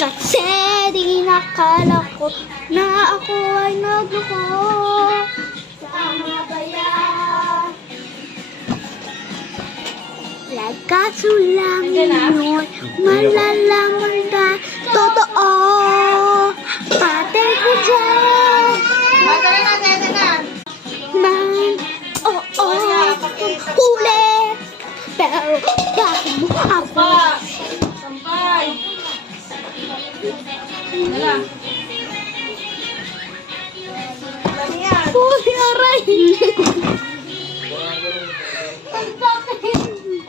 Kasi di nakala ko na ako ay nagloko sa mga bayan. Kaso lang yun, malalaman ka totoo. Pati ko dyan. Oo, huli. Pero bakit mo ako? Sampay! Dala. Uy, aray.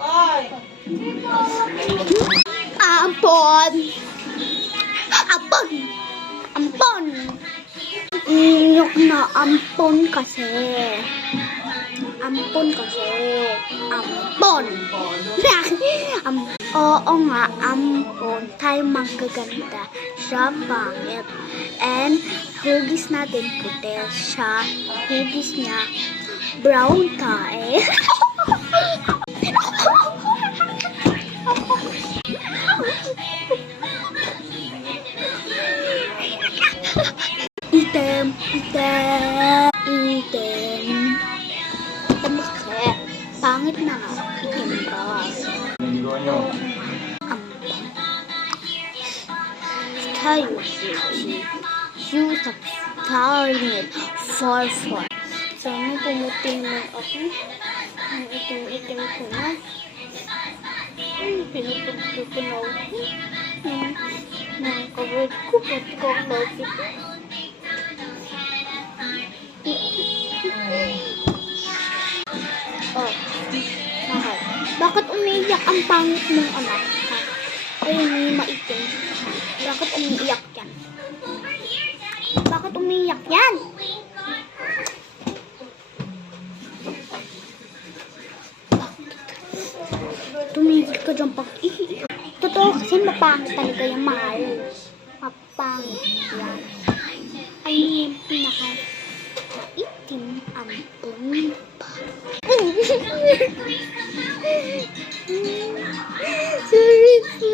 Oy! Ampon. Ampon. Ampon. Iyok na ampon kasi. Ampon kasi. Ampon. Oo nga, ampon. Tayo magkaganda. Siya pangit. And hugis natin puti. Siya, hugis niya brown tae. Item. Item kasi. Pangit na nga. Item ba? Ampon. Tayo use a target for. Sana pumuti naman ako. Ang itim-itim ko na. Pinupagpo ko na ako. Ng kawad ko. Pati ko ang lagi ko. Oh, mahal. Bakit umiiyak ang pangit mong anak? Ha? Ay, may maitim. Bakit umiiyak yan? Bakit umiiyak yan? Tumigil ka dyan pag-iiyak. Totoo kasi mapangit talaga yung mahal. Mapangit yan. Ay, yung pinaka itim ampun pa. Sorry po.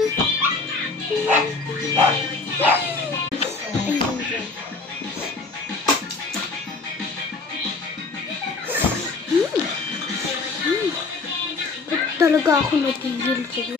Talaga ako natigil sa'yo.